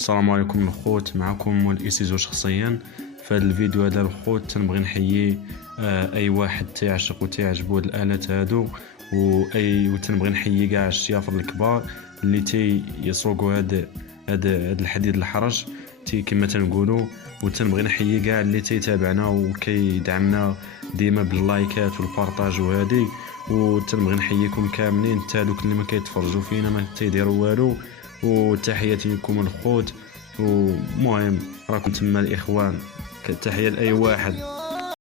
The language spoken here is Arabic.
السلام عليكم الخوت، معكم الإيسيزو شخصيا. في هذا الفيديو هذا الخوت تنبغي نحيي اي واحد تيعشق وتيعجبو هاد الالات هادو، وتنبغي نحيي كاع الشيافر الكبار اللي تيسوقوا هاد الحديد الحرج كما تنقولوا. وتنبغي نحيي كاع اللي تيتابعنا وكيدعمنا ديما باللايكات والبارطاج وهادي. وتنبغي نحييكم كاملين حتى دوك اللي ما كيتفرجوا فينا ما تيديروا والو، وتحياتي لكم الخوت. ومهم راكم تما الاخوان، تحيه لاي واحد.